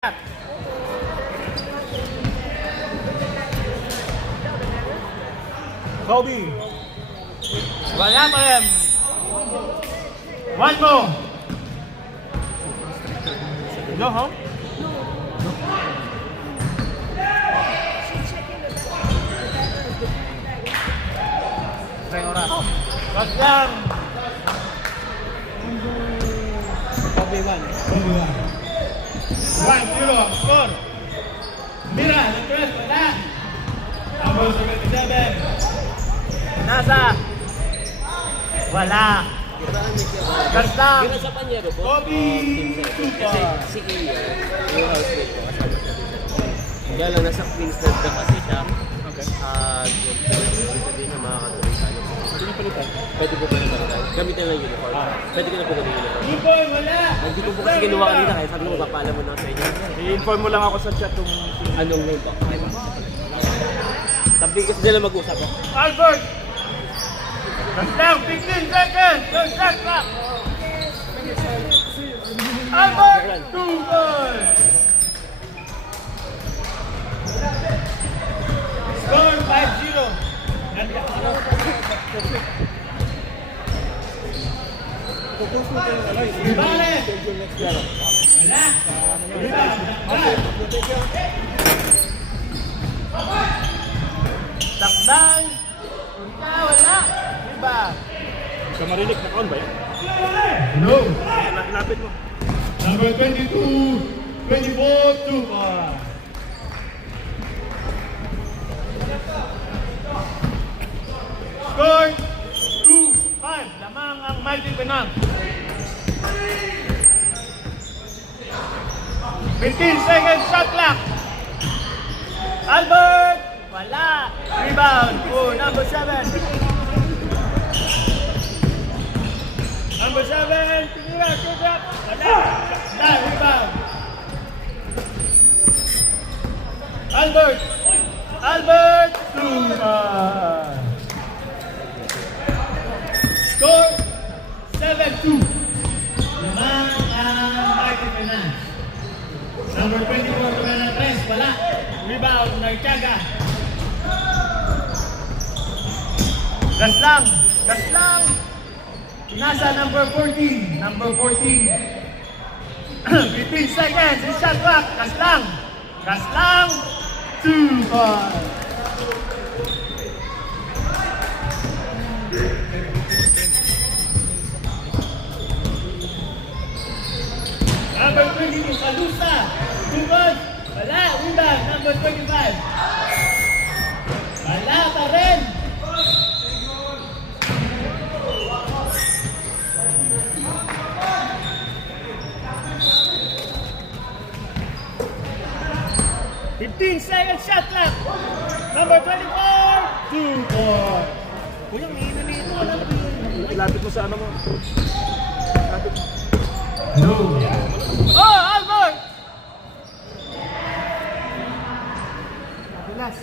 Kobe. Wala pa rin. One more. Go home. Try oras. Wag lang. Kobe 1. 1-0. Score. Mira, the press. Wala. Number 77. Nasa. Wala. Basta. Yung nasa panyero po, Kobe. kasi si Iyo, yung housemate ko, kasama sa dito. Kaya lang nasa Queensland na kasi siya. Sabihin na makakatuloy sa ano. Pwede po ba na palitan? Gamitin lang yung uniform. Pwede ko na po gawin yung uniform. Niboy, wala. Hindi ko po kasi ginawa kanina kaya sabi ko magpapaalam mo na sa inyo. I-inform mo lang ako sa chat kung... Anong name po? Sabi kasi sila mag-usap po. Albert! Last lang, 15 seconds! Go shot clock! Albert! 2 goals! Score 5-0. Vale! Wala! Takdang! Wala! Diba? Sa marinig na kaon ba yun? No! Lapit mo. Number 22, 24, 2. Score 2-5. Lamang ang Mighty Penang. 15 seconds shot clock. Albert! Wala. Rebound. Number 7. Number 7. Tinira. Shoot up. Wala. Rebound. Albert. Albert. 2. Score 7-2. Lamang ang Mighty Penang. Number 24, Tumena 3, wala. Rebound, Narchaga. Gas lang. Nasa number 14. Number 14. 15 seconds, it's shot clock. Gas lang. 2-5. Number 22, Kalusa. 2 goals. Wala. Rebound. Number 25. Wala pa rin. Seconds shot clock. Number 24. 2-4. Kuya, may inanito ka lang. Lapit mo sa ano mo. Lapit mo. No. Oh, Albert! Last.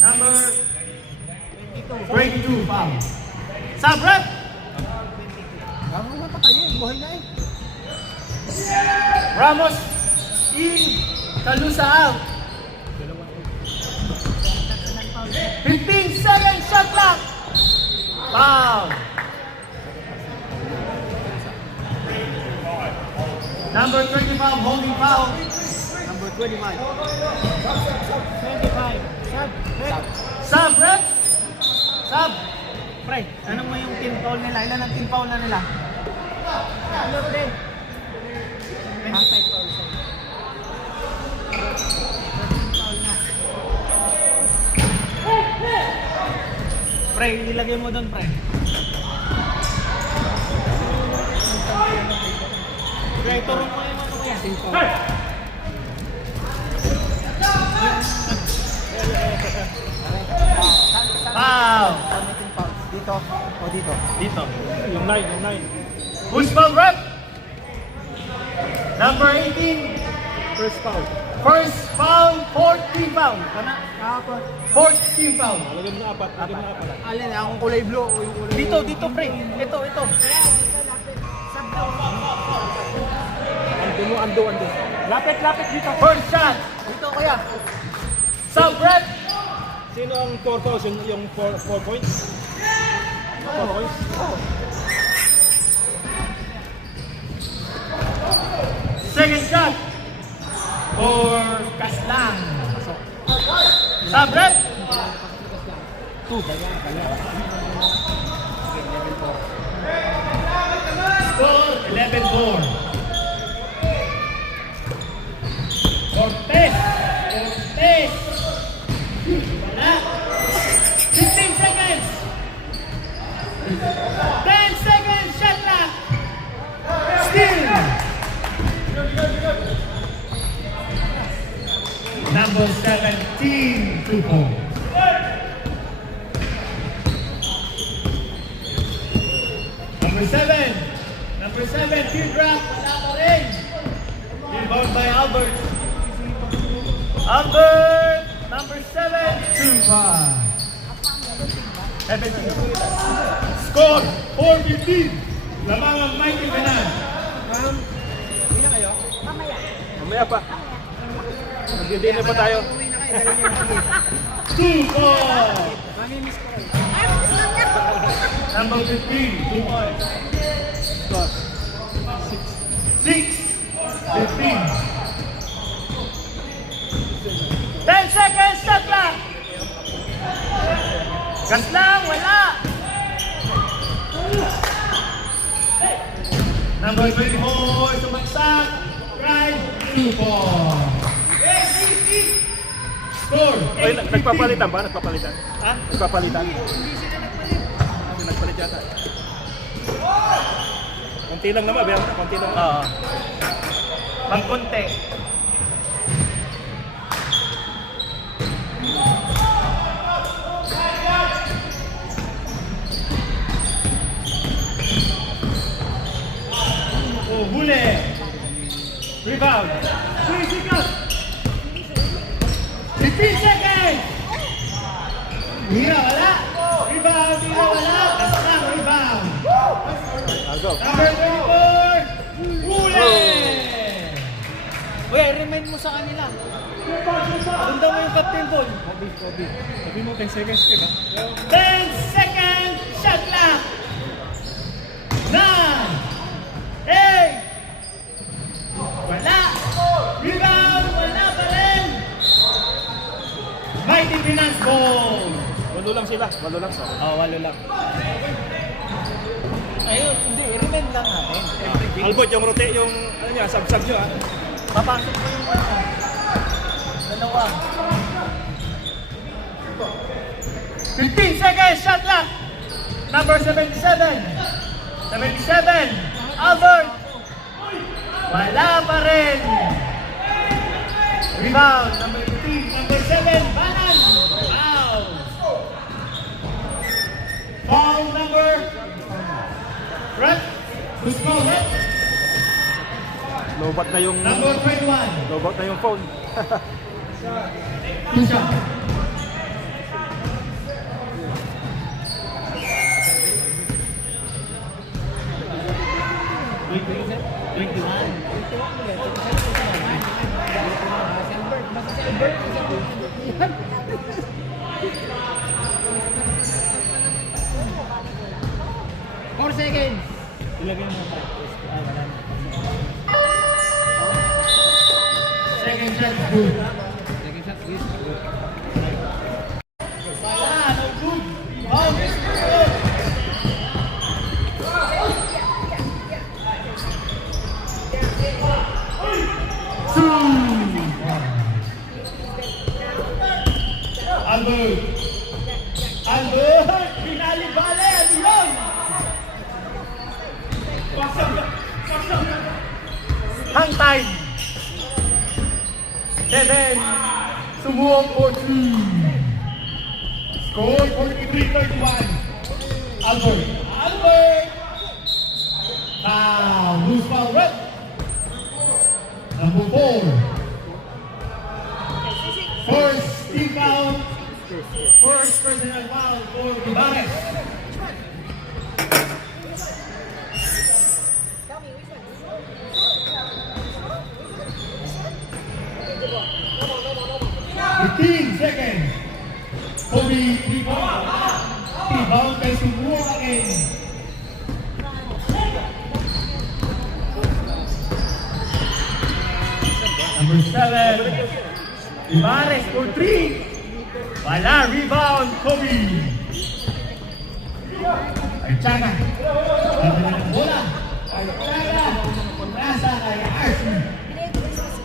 Number 22. Foul. Sabrep! Ang mata kayo, buhay na eh. Ramos in. Kalusa out. 15 seconds shot clock. Foul. Number 25 holding foul. Number 25. 25. Sub, ref. Sub. Pre, ano mo yung team foul nila? Ilan ang team foul na nila? Ano, pre? 25 foul sa'yo. Pre, ilagay mo doon, pre. Pre, turun mo yung mga yan. Team foul. Foul. Dito o dito? Dito. Yung 9. Who's foul, ref? Number 18. First foul. First foul, 14 foul. Kana? Kahapon. 14 foul. Lagyan mo na apat. Alin, ang kulay blue o yung kulay... Dito, pre. Ito. ando. Lapit dito. First shot. Dito kuya. Sub rep. Sino ang 4 fouls? Yung 4 points? 4 points? Second shot. For Kaslang. Sub rep. 2. Score 11-4. Cortez. Wala. 15 seconds. 10 seconds. Shot clock. Still. Number 17, 2 points. Number 7, teardrop, wala pa rin. Rebound by Albert. Albert. Number 7. 2-5. Score 4-15. Lamang ang Michael Ganan. Mamaya pa. Magdi-dinner pa tayo. 2-4. Number 15, 2 points. 6-15. 10 seconds. Shot clock. Kaslang. Wala. Number 24, sumagsak. Pride, 2 points. Score, Ay, 8-15. nagpapalitan ba? Nagpapalitan? Ha? Nagpapalitan? Hindi nagpalit yata. Konti lang naman, Bea. Konti lang. Oo. Pangkunti. Oh, huli. Rebound. 3 seconds. 15 seconds. Hira, wala. Rebound, hira, wala. Kaslang, rebound. I'll go. Number 24, huli. Uy, remind mo sa kanila. Tunda mo yung captain doon. Sabi mo 10 seconds ka na. 10 seconds. Shot clock. 9, 8. Wala. Rebound, wala pa rin. Mighty Finance Ball. Walo lang sila. Walo lang sa. Oo, walo lang. Ayun, hindi. I-remind lang natin. Albert, yung rotate, yung ano niya, sub-sub nyo Papasok mo yung ano. Dalawa. 15 seconds. Shot clock. Number 77. 77. Albert. Wala pa rin. Rebound. Number 15, number 7, Banan. Foul. Foul number. Red. Who's foul, Red? Lobat na yung Number 21. lobat na yung phone. Two shot. Ilagay mo pa. Wala na. Second shot, good. Second shot is good. Wala, no good. Foul, miss, good. Albert. Albert! Binali-bali! Ano yun? Hang time. 7. Sumuong 14. Score 43-31. Albert. Albert! Foul. Loose foul, red. Number 4. First team foul. First personal foul for Ibanez. Kobe, 3 points. Rebound kay Subuangin. Number 7, Ibares for 3. Wala, rebound, Kobe. Archaga. Sabi na ng bola. Archaga. Nasa kay RC.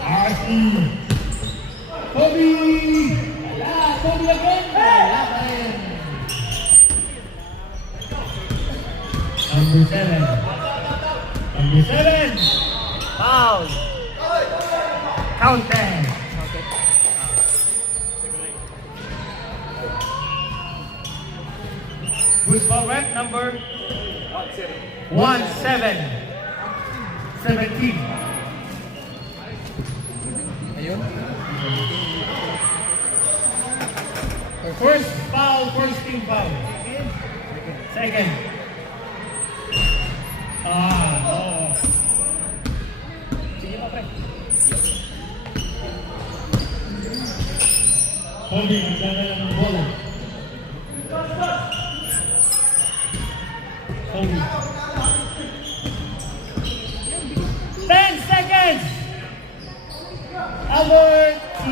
RC. Kobe. Wala, Kobe again. Wala pa rin. Number 7. Number 7. Foul. Counted. Who's ball rep number 17. Ayun. First foul, first team foul. Second. No. Sige pa, pre. Kobe, magdala lang ng bola. Kobe. 10 seconds! Albert 2.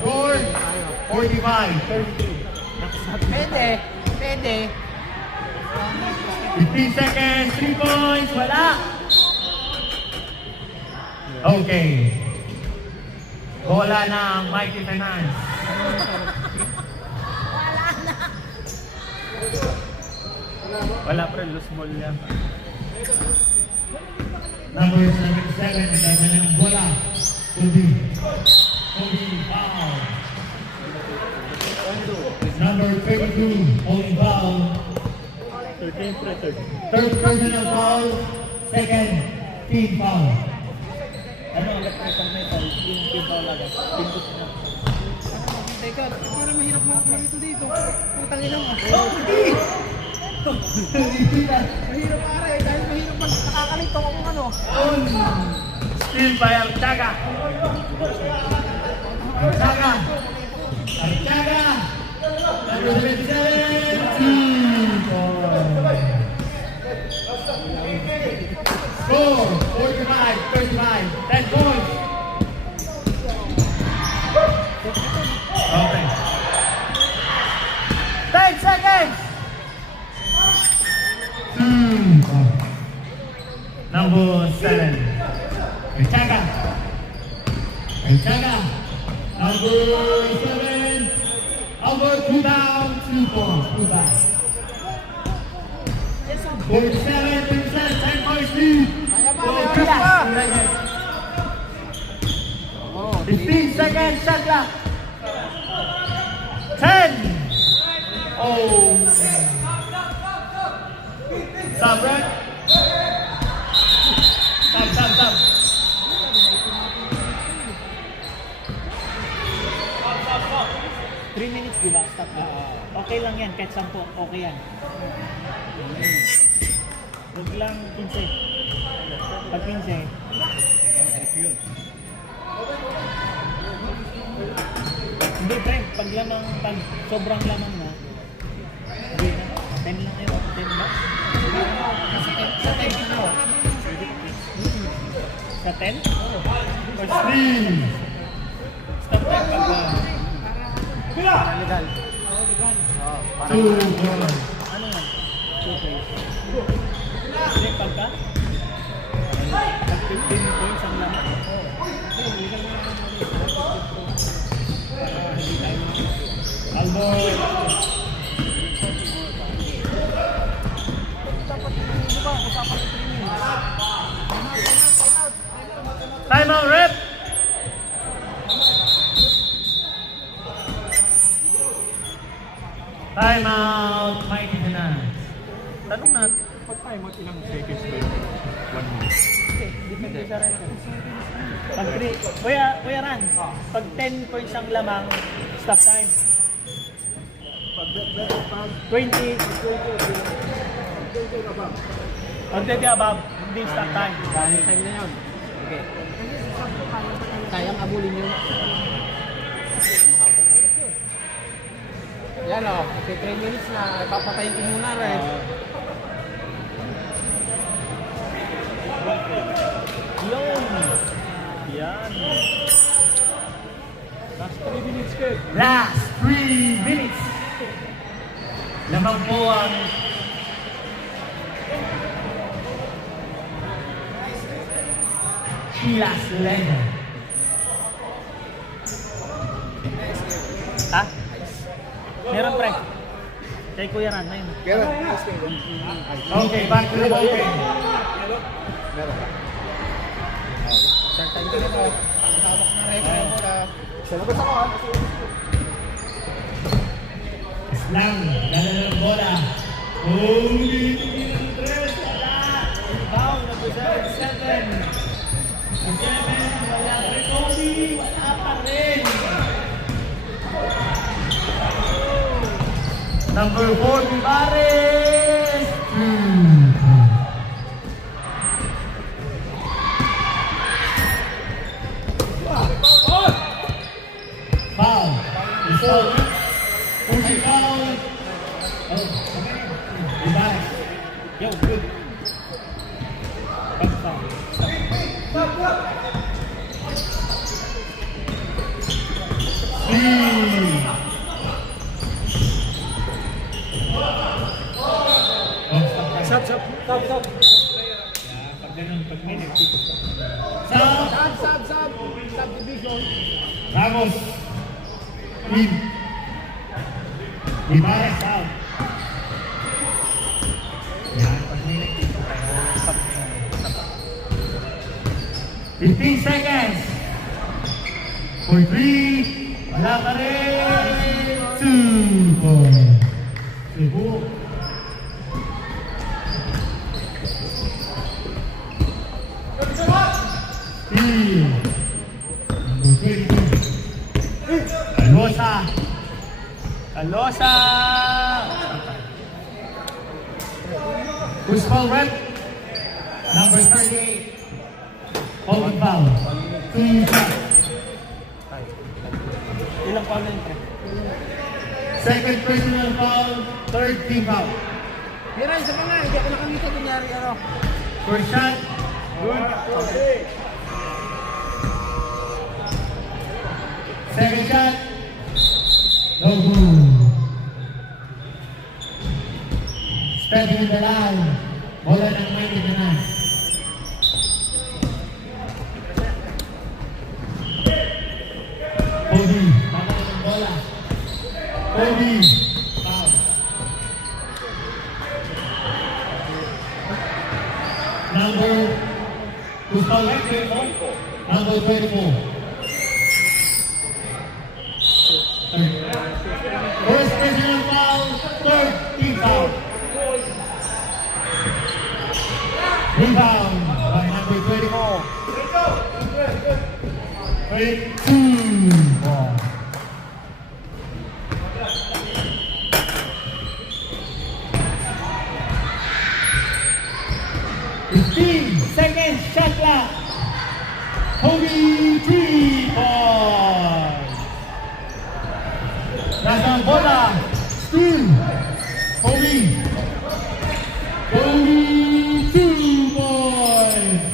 Score 45-32. Pwede. 15 seconds, 3 points, wala. Okay. Bola ng Mighty Finance. Wala pre, loose ball yan. Number 77, ang dami ng bola. Kobe, foul. Number 32, holding foul. Third personal foul, second team foul. Ano ang metal? Yung team foul lang. Pindot na. Teka, parang mahirap mga dito dito. Putang ina mo. Mahirap pare, dahil mahirap nakakalito kung ano. Still by Archaga. Archaga. Number 77. Score 45-35. 10 points. Okay. 10 seconds. Number 7. Archaga. Number 7. Over 2 down, 2 points. 2 down. 47%, 10 points lead. 15 seconds, shot clock. 10. Oh. Stop, right? Stop. 3 minutes, di ba? Stop na. Okay lang yan, kahit 10, okay yan. Huwag lang 15. Pag 15. Hindi, pre. Pag sobrang lamang na, hindi na. 10 lang yun. 10 ba? Sa 10 na ako. Sa 10? First team. Stop time pag... legal. 2 points. Ano yan? 2 plays. Hindi, pagka? Pag 15 points ang laman. Legal na naman. Hindi tayo. Albo. Time out, rep. Time out, Mighty Finance. Tanong natin. Pag time out, ilang seconds ba yun? 1 minute. Depende sa rin. Pag 3, Kuya Ran, pag 10 points ang lamang, stop time. Pag 20 above, hindi stop time. Time na yun. Sige. Kayang abulin yun. Yan o, kasi 3 minutes na, papatayin ko muna rin. Yun. Yan. Last 3 minutes ka. Last 3 minutes. Lamang po ang Chilas Legend. Ha? Meron pre. Kay Kuya Ran na yun. Okay, back to the open. Start time ko na po. Lang, dala ng bola. Huli ng 3, wala. Rebound, number 7. Ang 7, wala rin. Kobe, wala pa rin. Number 4, Vivares. Foul. Foul. Push foul. Oh, Vivares. Yo, good. Back foul. Stop. Pag ganun, pag may nagtipos ka. Sub division. Ramos. Win. Vivares out. Yan, pag may nagtipos ka. 15 seconds. For 3. Wala ka rin. 2. Cebu. Alosa! Who's foul rep? Number 38. Holding foul. 2 shots. Ilang foul na yun pre? Second personal foul. Third team foul. Mira, isa pa nga, hindi ako nakamita kunyari ano. First shot. Good. Second shot. No good. Stepping in the line. Bola ng Mighty Ganas. Kobe. Baka ng bola. Kobe. Foul. Number who's foul? Number 24. First personal foul, third team foul. Rebound by number 24. 22. Ball. Second shot clock. Kobe 3 points. Nasa ang bola. Steal. Kobe. Kobe 2 points.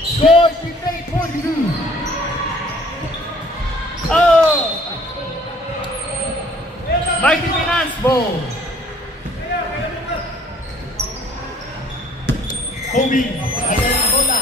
Score 58-42. Oh! Mighty Finance ball. Kobe. Nasa ang bola.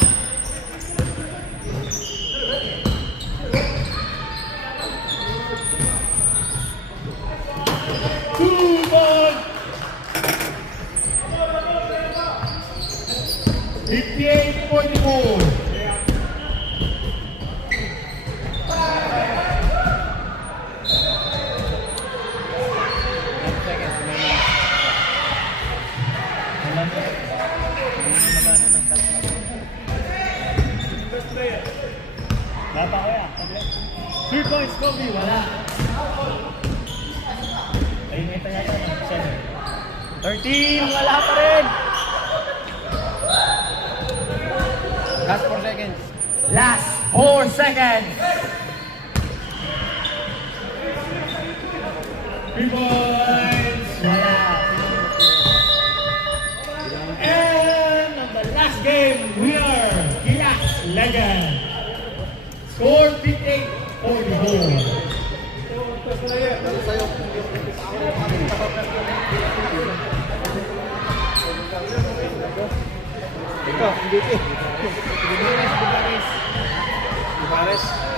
Wala pa kaya? 3 points, Kobe. Wala. Ayun ito yata ng 7. 13! Wala pa rin! Last 4 seconds. Last 4 seconds. 3 points. Wala. And on the last game, we are Gilas Legend. Score 58-44. Ito, MVP. Pares.